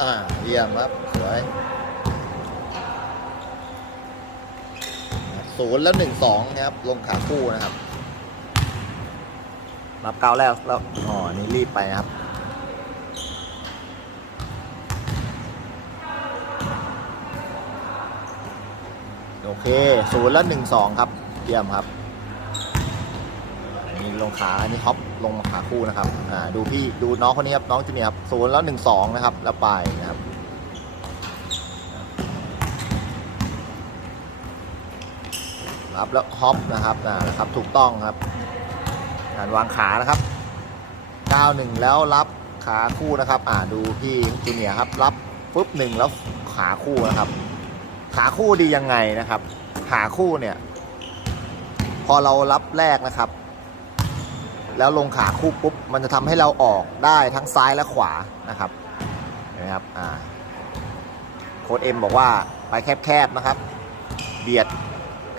อ่าเยี่ยมครับสวยศูนย์แล้วหนึ่งสองนะครับ ลงขาคู่นะครับ รับเก้าแล้วแล้วอ๋อนี่รีบไปนะครับโอเคศูนย์แล้วหนึ่งสองครับ เยี่ยมครับ นี่ลงขาอันนี้ฮอปลงขาคู่นะครับอ่าดูพี่ดูน้องคนนี้ครับน้องจูเนียร์ครับศูนย์แล้วหนึ่งสองนะครับแล้วไปนะครับรับแล้วฮอปนะครับอ่านะครับถูกต้องครับการวางขานะครับ91แล้วรับขาคู่นะครับ อ่าดูพี่จูเนียร์ครับ รับปุ๊บหนึ่งแล้วขาคู่นะครับ ขาคู่ดียังไงนะครับ ขาคู่เนี่ย พอเรารับแรกนะครับ แล้วลงขาคู่ปุ๊บ มันจะทำให้เราออกได้ทั้งซ้ายและขวานะครับเห็นไหมครับอ่าโค้ดเอ็มบอกว่าไปแคบๆนะครับ เบียด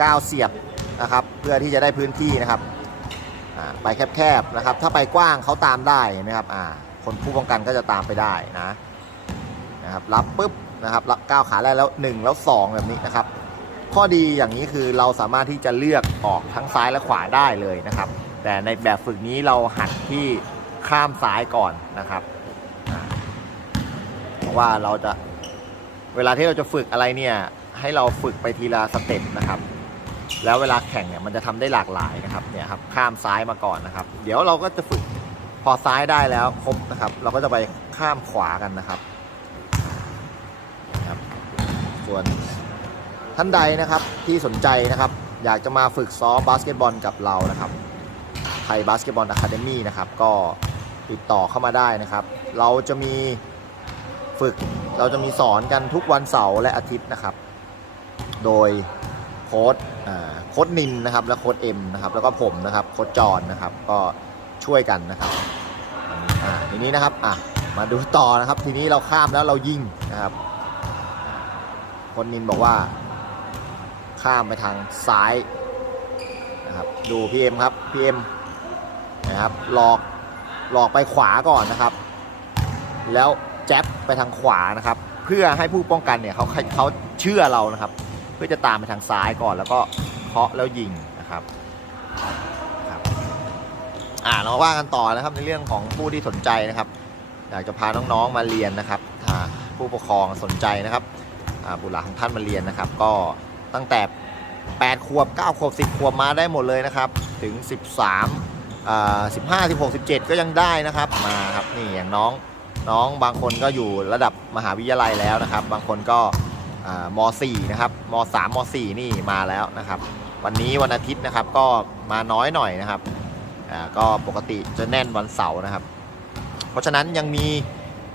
ก้าวเสียบนะครับ เพื่อที่จะได้พื้นที่นะครับไปแคบๆนะครับ ถ้าไปกว้างเขาตามได้เห็นไหมครับอ่าคนผู้ป้องกันก็จะตามไปได้นะนะครับรับปุ๊บนะครับรับก้าวขาแรกแล้ว 1 แล้ว 2 แบบนี้นะครับ ข้อดีอย่างนี้คือเราสามารถที่จะเลือกออกทั้งซ้ายและขวาได้เลยนะครับ แต่ในแบบฝึกนี้เราหัดที่ข้ามซ้ายก่อนนะครับ เพราะว่าเราจะเวลาที่เราจะฝึกอะไรเนี่ย ให้เราฝึกไปทีละสเต็ปนะครับ แล้วเวลาแข่งเนี่ยมันจะทำได้หลากหลายนะครับเนี่ยครับข้ามซ้ายมาก่อนนะครับ เดี๋ยวเราก็จะฝึกพอซ้ายได้แล้วครบนะครับ เราก็จะไปข้ามขวากันนะครับครับ ส่วนท่านใดนะครับที่สนใจนะครับ อยากจะมาฝึกซ้อมบาสเกตบอลกับเรานะครับ ทยบาสเกตบอลอะคาเดมี่นะครับ ก็ติดต่อเข้ามาได้นะครับ เราจะมีฝึกเราจะมีสอนกันทุกวันเสาร์และอาทิตย์นะครับ โดยโค้ดโค้ดนินนะครับ และโค้ดเอ็มนะครับ แล้วก็ผมนะครับ โค้ดจอนนะครับ ก็ช่วยกันนะครับอ่าทีนี้นะครับอะมาดูต่อนะครับ ทีนี้เราข้ามแล้วเรายิงนะครับ คนนินบอกว่า ข้ามไปทางซ้ายนะครับ ดูพีเอ็มครับพีเอ็ม นะครับ หลอกหลอกไปขวาก่อนนะครับ แล้วแจ็บไปทางขวานะครับ เพื่อให้ผู้ป้องกันเนี่ยเขาเขาเชื่อเรานะครับ เพื่อจะตามไปทางซ้ายก่อน แล้วก็เคาะแล้วยิงนะครับครับอ่าเราว่ากันต่อนะครับในเรื่องของผู้ที่สนใจนะครับ อยากจะพาน้องๆมาเรียนนะครับถ้าผู้ปกครองสนใจนะครับบุตรหลานของท่านมาเรียนนะครับ ก็ตั้งแต่8ขวบ9ขวบ10ขวบมาได้หมดเลยนะครับ ถึง 13 อ่า15 16 17ก็ยังได้นะครับมาครับนี่อย่างน้องน้องบางคนก็อยู่ระดับมหาวิทยาลัยแล้วนะครับ บางคนก็ม 4 นะครับม 3 ม 4 นี่มาแล้วนะครับ วันนี้วันอาทิตย์นะครับก็มาน้อยหน่อยนะครับก็ปกติจะแน่นวันเสาร์นะครับ เพราะฉะนั้นยังมี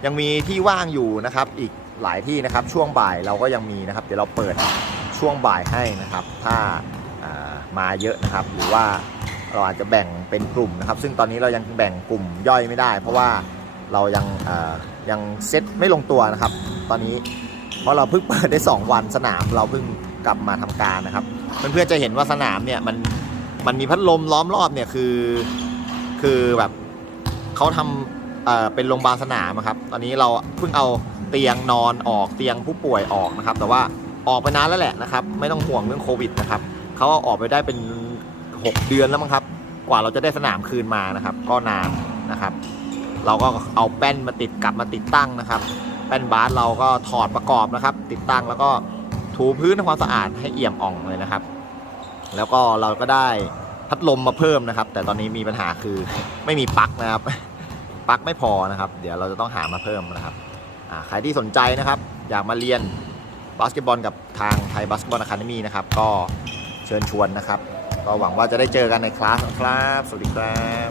ยังมีที่ว่างอยู่นะครับ อีกหลายที่นะครับช่วงบ่ายเราก็ยังมีนะครับ เดี๋ยวเราเปิดช่วงบ่ายให้นะครับ ถ้ามาเยอะนะครับหรือว่า เราอาจจะแบ่งเป็นกลุ่มนะครับ ซึ่งตอนนี้เรายังแบ่งกลุ่มย่อยไม่ได้ เพราะว่าเรายังยังเซตไม่ลงตัวนะครับ ตอนนี้เพราะเราเพิ่งเปิดได้ 2 วันสนามเราเพิ่งกลับมาทำการนะครับเพื่อนๆจะเห็นว่าสนามเนี่ยมันมันมีพัดลมล้อมรอบเนี่ยคือคือแบบเขาทำเเป็นโรงพยาบาลสนามอะครับ ตอนนี้เราเพิ่งเอาเตียงนอนออกเตียงผู้ป่วยออกนะครับ แต่ว่าออกไปนานแล้วแหละนะครับ ไม่ต้องห่วงเรื่องโควิดนะครับเขาเอาออกไปได้เป็น 6 เดือนแล้วมั้งครับ กว่าเราจะได้สนามคืนมานะครับ ก็นานนะครับ เราก็เอาแป้นมาติดกลับมาติดตั้งนะครับ แป้นบาสเราก็ถอดประกอบนะครับ ติดตั้งแล้วก็ถูพื้นทำความสะอาดให้เอี่ยมอ่องเลยนะครับ แล้วก็เราก็ได้พัดลมมาเพิ่มนะครับ แต่ตอนนี้มีปัญหาคือไม่มีปลั๊กนะครับปลั๊กไม่พอนะครับ เดี๋ยวเราจะต้องหามาเพิ่มนะครับใครที่สนใจนะครับ อยากมาเรียนบาสเกตบอลกับทางไทยบาสเกตบอลอะคาเดมี่นะครับ ก็เชิญชวนนะครับ ก็หวังว่าจะได้เจอกันในคลาสครับ สวัสดีครับ